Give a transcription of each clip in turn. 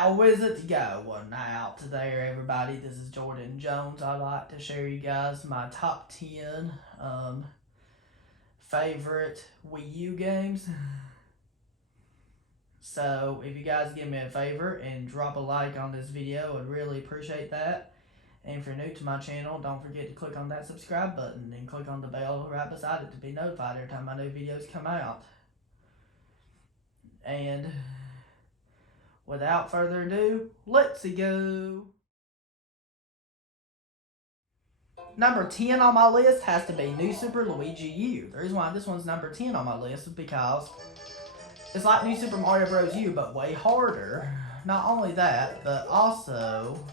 How is it going out there, everybody? This is Jordan Jones. I'd like to share you guys my top 10 favorite Wii U games. So if you guys give me a favor and drop a like on this video, I'd really appreciate that. And if you're new to my channel, don't forget to click on that subscribe button and click on the bell right beside it to be notified every time my new videos come out. And without further ado, let's go. Number 10 on my list has to be New Super Luigi U. The reason why this one's number 10 on my list is because it's like New Super Mario Bros. U, but way harder. Not only that, but also,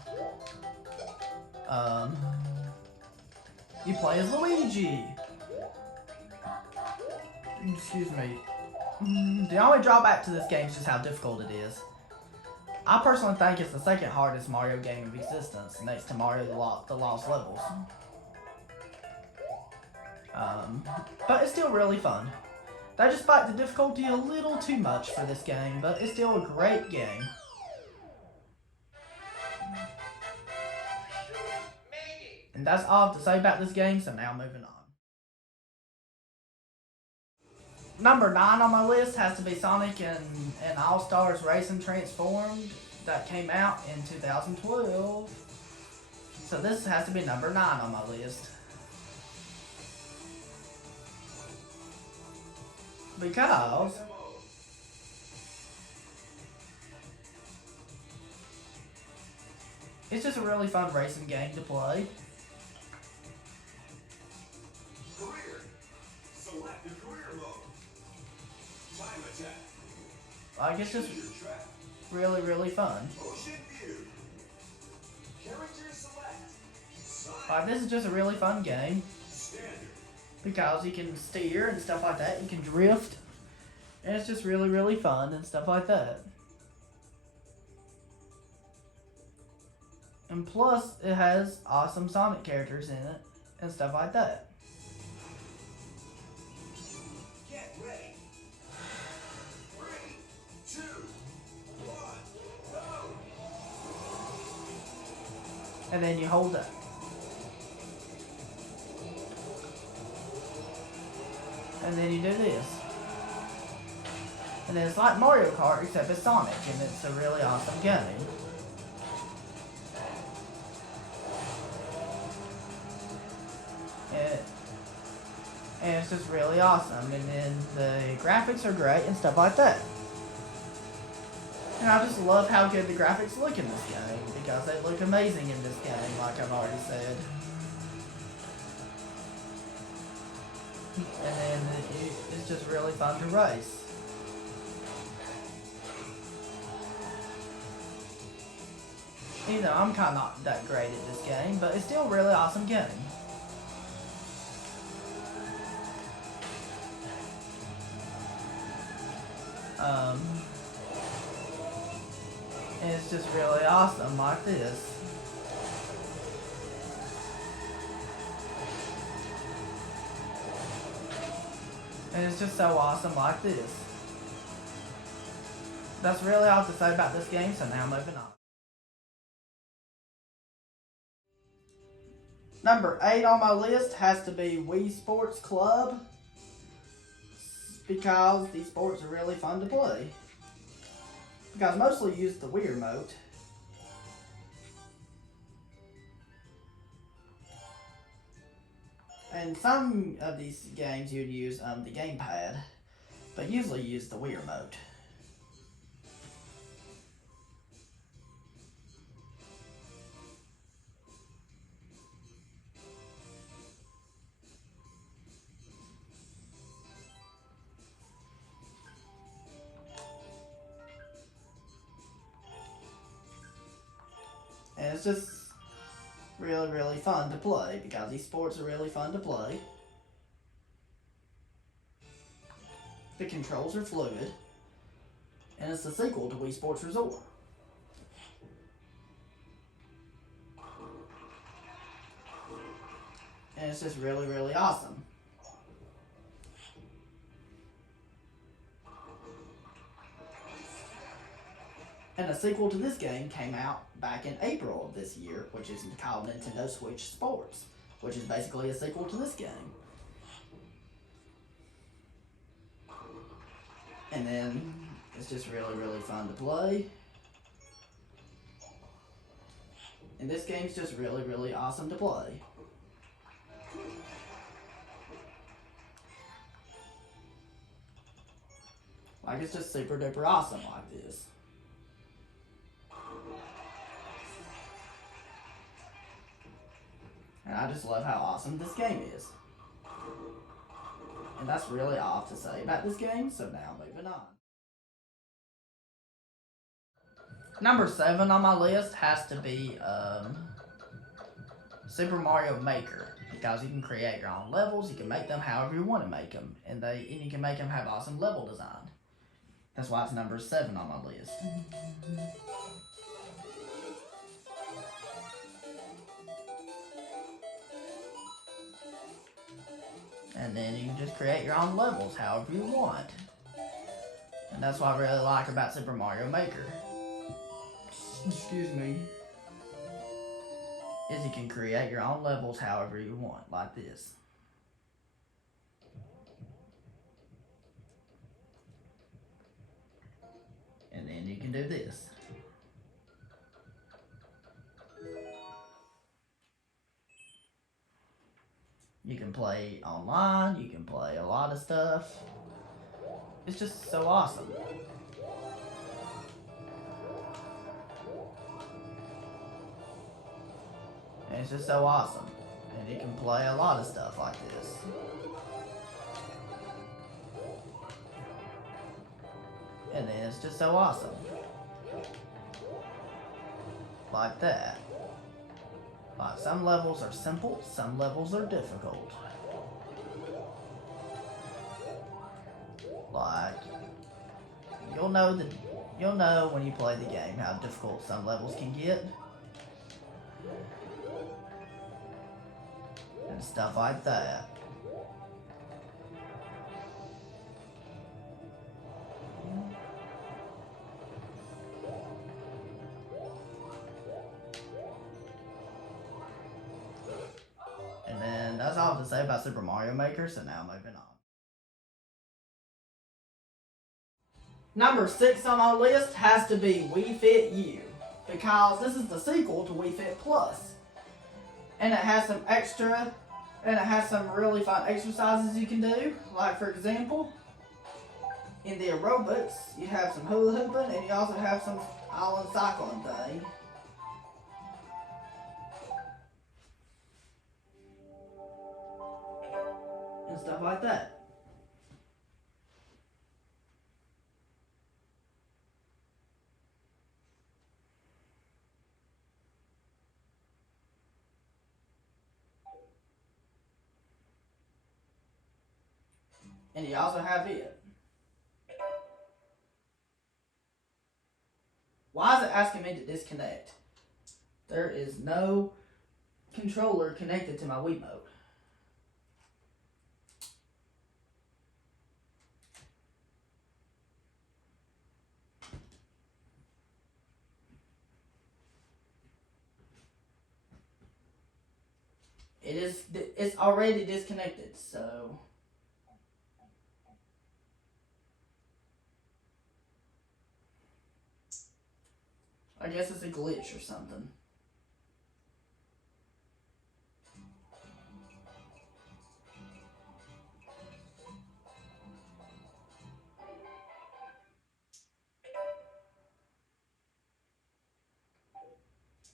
you play as Luigi. Excuse me. The only drawback to this game is just how difficult it is. I personally think it's the second hardest Mario game of existence, next to Mario the Lost Levels. But it's still really fun. They just spiked the difficulty a little too much for this game, but it's still a great game. And that's all I have to say about this game, so now moving on. Number 9 on my list has to be Sonic and All-Stars Racing Transformed that came out in 2012. So this has to be number 9 on my list. Because it's just a really fun racing game to play. Select the career mode. Time attack. Like, it's just really fun. Ocean view. Character select. Like, this is just a really fun game. Standard. Because you can steer and stuff like that. You can drift. And it's just really fun and stuff like that. And plus, it has awesome Sonic characters in it and stuff like that. Get ready. 3, 2, 1, go. And then you hold that. And then you do this. And then it's like Mario Kart, except it's Sonic, and it's a really awesome game. And it's just really awesome. And then the graphics are great and stuff like that. And I just love how good the graphics look in this game, because they look amazing in this game, like I've already said. And then it's just really fun to race. You know, I'm kind of not that great at this game, but it's still a really awesome game. And it's just really awesome like this. And it's just so awesome like this. That's really all I have to say about this game, so now moving on. Number 8 on my list has to be Wii Sports Club, because these sports are really fun to play. Because I mostly use the Wii remote. And some of these games you'd use the gamepad, but usually use the Wii remote. And it's just really fun to play, because these sports are really fun to play. The controls are fluid, and it's the sequel to Wii Sports Resort. And it's just really awesome. And a sequel to this game came out back in April of this year, which is called Nintendo Switch Sports, which is basically a sequel to this game. And then it's just really, really fun to play. And this game's just really, really awesome to play. Like, it's just super duper awesome like this. And I just love how awesome this game is. And that's really all to say about this game, so now moving on. Number 7 on my list has to be Super Mario Maker, because you can create your own levels, you can make them however you want to make them, and you can make them have awesome level design. That's why it's number 7 on my list. And then you can just create your own levels however you want. And that's what I really like about Super Mario Maker. Excuse me. Is you can create your own levels however you want, like this. And then you can do this. You can play online, you can play a lot of stuff. It's just so awesome. And it's just so awesome. And you can play a lot of stuff like this. And then it's just so awesome. Like that. Like, some levels are simple, some levels are difficult. Like, you'll know when you play the game how difficult some levels can get. And stuff like that. And then that's all I have to say about Super Mario Maker, so now moving on. Number 6 on my list has to be Wii Fit U, because this is the sequel to Wii Fit Plus. And it has some really fun exercises you can do. Like, for example, in the aerobics, you have some hula hooping, and you also have some island cycling thing. And stuff like that. And you also have it. Why is it asking me to disconnect? There is no controller connected to my Wiimote. It's already disconnected, so I guess it's a glitch or something.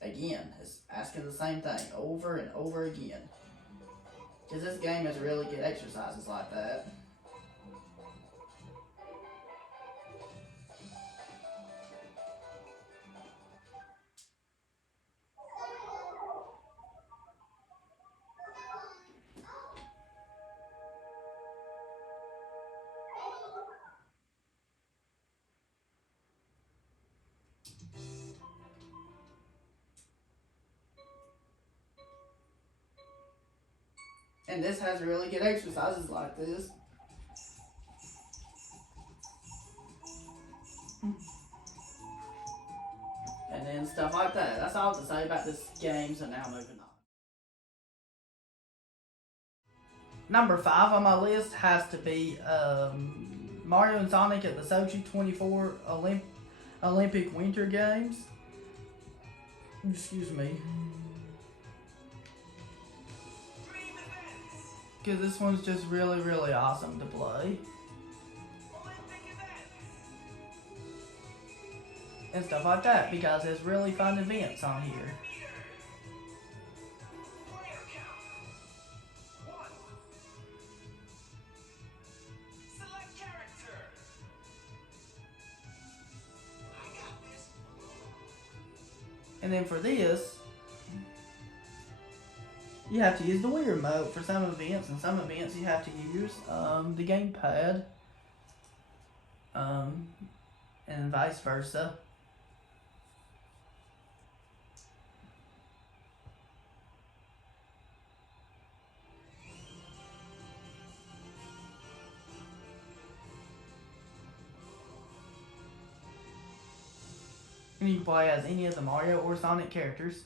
Again, it's asking the same thing over and over again. Because this game has really good exercises like that. And this has really good exercises like this. and stuff like that. That's all to say about this game, so now moving on. Number 5 on my list has to be Mario and Sonic at the Sochi 24 Olympic Winter Games. Excuse me. Because this one's just really, really awesome to play. And stuff like that, because there's really fun events on here. And then for this, you have to use the Wii remote for some events, and some events you have to use the gamepad, and vice versa. And you can play as any of the Mario or Sonic characters.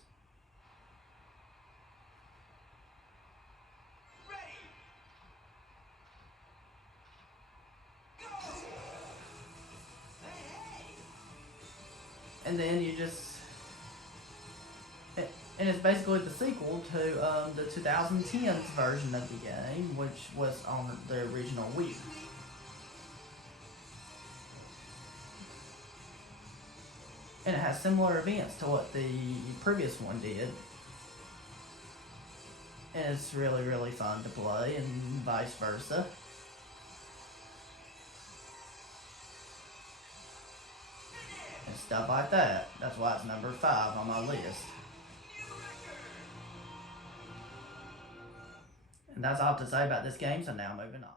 And then you just, and it's basically the sequel to the 2010s version of the game, which was on the original Wii. And it has similar events to what the previous one did. And it's really, really fun to play, and vice versa. And stuff like that. That's why it's number 5 on my list. And that's all to say about this game, so now moving on.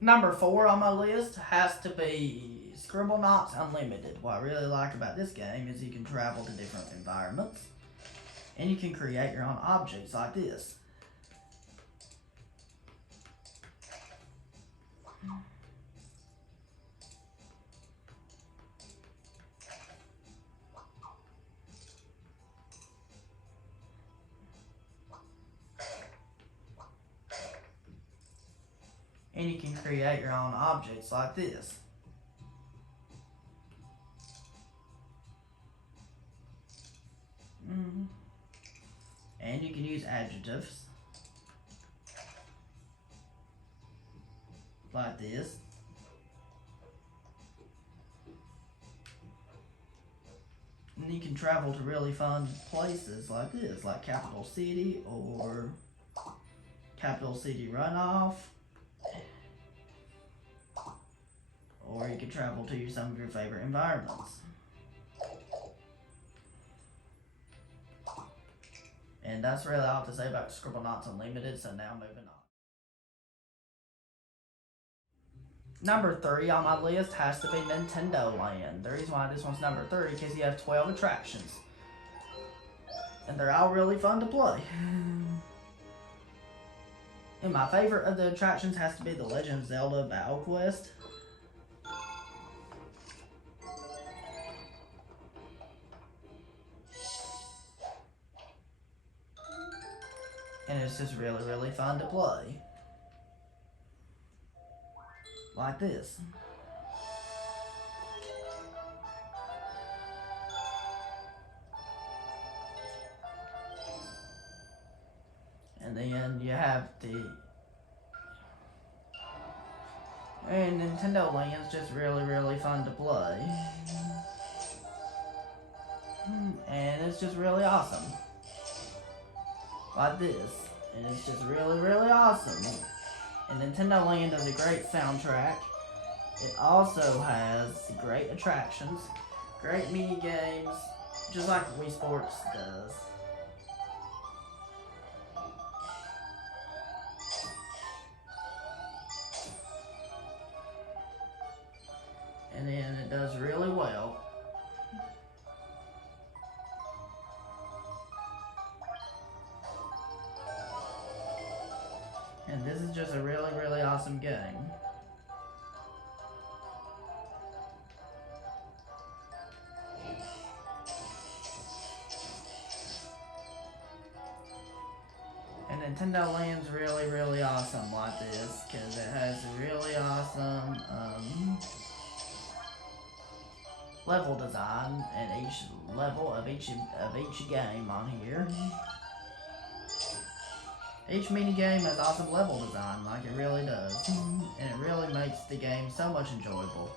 Number 4 on my list has to be Scribblenauts Unlimited. What I really like about this game is you can travel to different environments, and you can create your own objects like this. And you can create your own objects like this. And you can use adjectives like this. And you can travel to really fun places like this, like Capital City or Capital City Runoff. Or you can travel to some of your favorite environments. And that's really all to say about Scribblenauts Unlimited, so now moving on. Number 3 on my list has to be Nintendo Land. The reason why this one's number 3 is because you have 12 attractions. And they're all really fun to play. And my favorite of the attractions has to be the Legend of Zelda Battle Quest. And it's just really, really fun to play. Like this. And then you have and Nintendo Land's just really, really fun to play. And it's just really awesome. Like this. And it's just really, really awesome. And Nintendo Land does a great soundtrack. It also has great attractions, great mini games, just like Wii Sports does. And then it does really well. And this is just a really, really awesome game. Nintendo Land's really, really awesome like this, because it has really awesome level design in each level of each game on here. Each mini game has awesome level design, like it really does, and it really makes the game so much enjoyable.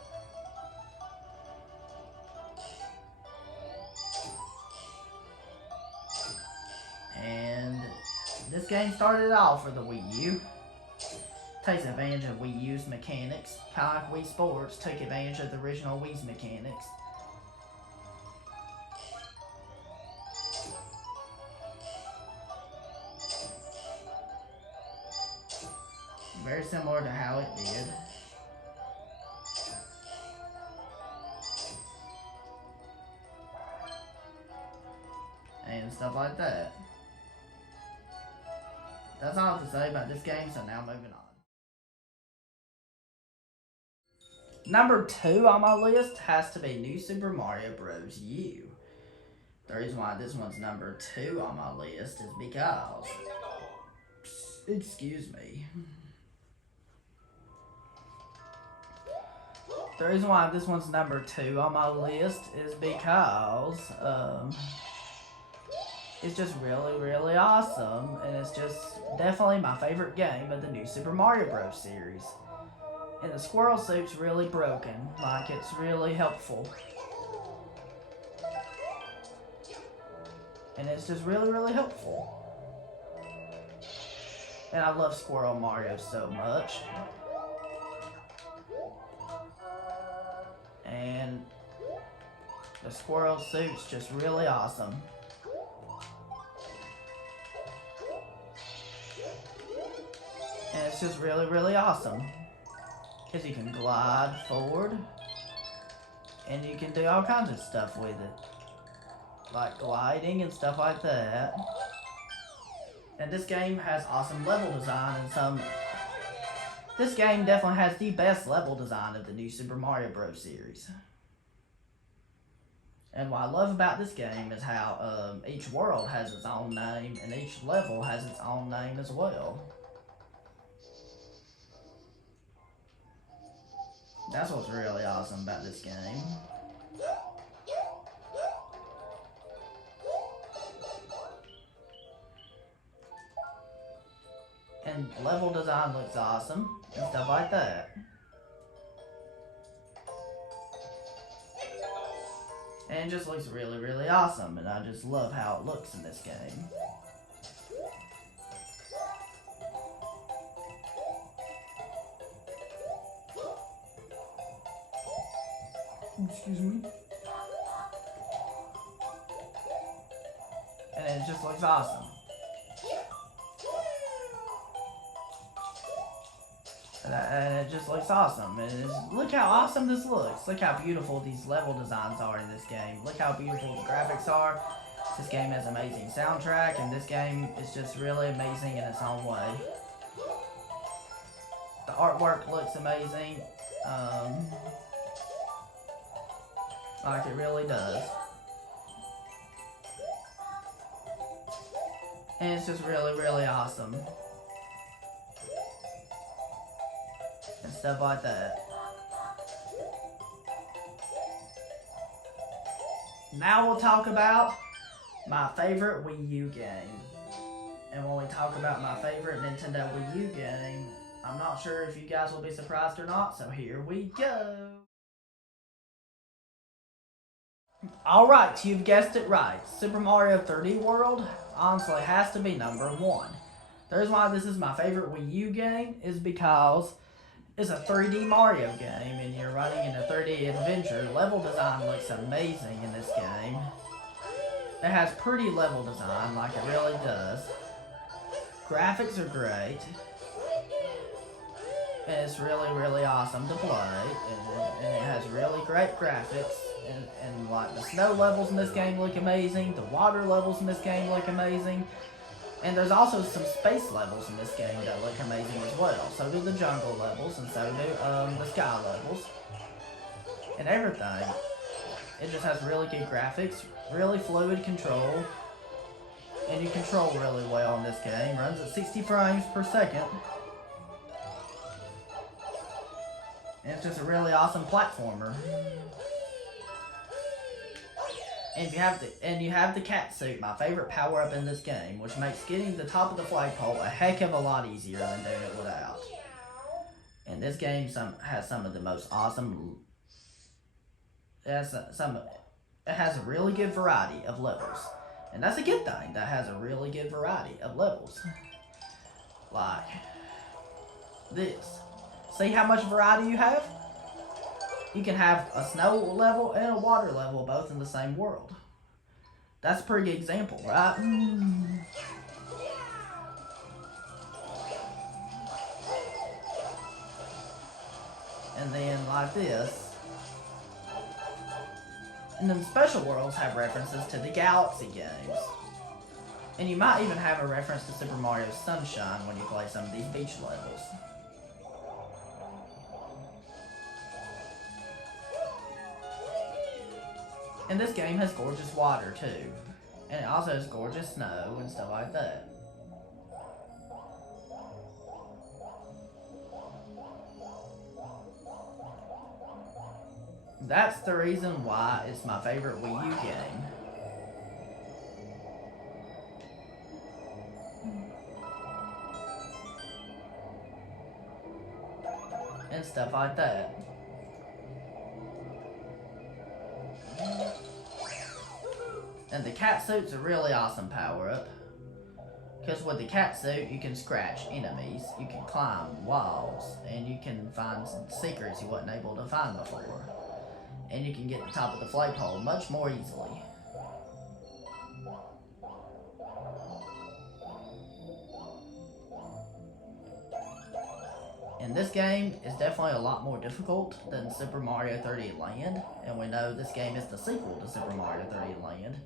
And this game started off for the Wii U. Takes advantage of Wii U's mechanics, kind of like Wii Sports took advantage of the original Wii's mechanics. Very similar to how it did. And stuff like that. That's all I have to say about this game, so now moving on. Number 2 on my list has to be New Super Mario Bros. U. The reason why this one's number 2 on my list is because... Excuse me. The reason why this one's number 2 on my list is because it's just really, really awesome, and it's just definitely my favorite game of the new Super Mario Bros. Series. And the squirrel suit's really broken, like it's really helpful. And it's just really, really helpful. And I love Squirrel Mario so much. And the squirrel suit's just really awesome. And it's just really, really awesome. Because you can glide forward. And you can do all kinds of stuff with it. Like gliding and stuff like that. And this game has awesome level design and some... This game definitely has the best level design of the new Super Mario Bros. Series. And what I love about this game is how each world has its own name and each level has its own name as well. That's what's really awesome about this game. And level design looks awesome and stuff like that. And it just looks really, really awesome, and I just love how it looks in this game. Excuse me. And it just looks awesome. And it just looks awesome. And look how awesome this looks. Look how beautiful these level designs are in this game. Look how beautiful the graphics are. This game has amazing soundtrack, and this game is just really amazing in its own way. The artwork looks amazing. Like it really does. And it's just really, really awesome. And stuff like that. Now we'll talk about my favorite Wii U game. And when we talk about my favorite Nintendo Wii U game, I'm not sure if you guys will be surprised or not, so here we go. Alright, you've guessed it right. Super Mario 3D World honestly has to be number 1. The reason why this is my favorite Wii U game is because it's a 3D Mario game and you're running in a 3D adventure. Level design looks amazing in this game. It has pretty level design, like it really does. Graphics are great. And it's really, really awesome to play. And it has really great graphics. And like the snow levels in this game look amazing. The water levels in this game look amazing. And there's also some space levels in this game that look amazing as well. So do the jungle levels, and so do the sky levels. And everything. It just has really good graphics, really fluid control. And you control really well in this game. Runs at 60 frames per second. And it's just a really awesome platformer. And you have the cat suit, my favorite power up in this game, which makes getting to the top of the flagpole a heck of a lot easier than doing it without. And this game has some of the most awesome. It has a really good variety of levels, and that's a good thing. That has a really good variety of levels, like this. See how much variety you have? You can have a snow level and a water level both in the same world. That's a pretty good example, right? And then like this. And then the special worlds have references to the Galaxy games. And you might even have a reference to Super Mario Sunshine when you play some of these beach levels. And this game has gorgeous water too. And it also has gorgeous snow and stuff like that. That's the reason why it's my favorite Wii U game. And stuff like that. And the cat suit's a really awesome power-up. Because with the cat suit, you can scratch enemies, you can climb walls, and you can find some secrets you wasn't able to find before. And you can get to the top of the flagpole much more easily. And this game is definitely a lot more difficult than Super Mario 3D Land. And we know this game is the sequel to Super Mario 3D Land.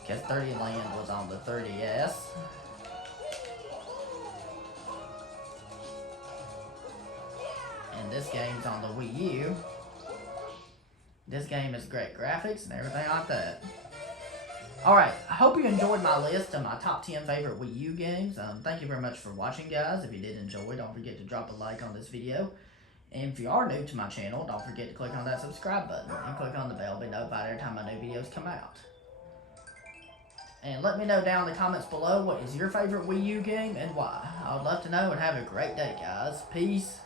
Because 3D Land was on the 3DS. And this game's on the Wii U. This game has great graphics and everything like that. Alright, I hope you enjoyed my list of my top 10 favorite Wii U games. Thank you very much for watching, guys. If you did enjoy, don't forget to drop a like on this video. And if you are new to my channel, don't forget to click on that subscribe button and click on the bell to be notified every time my new videos come out. And let me know down in the comments below what is your favorite Wii U game and why. I would love to know, and have a great day, guys. Peace.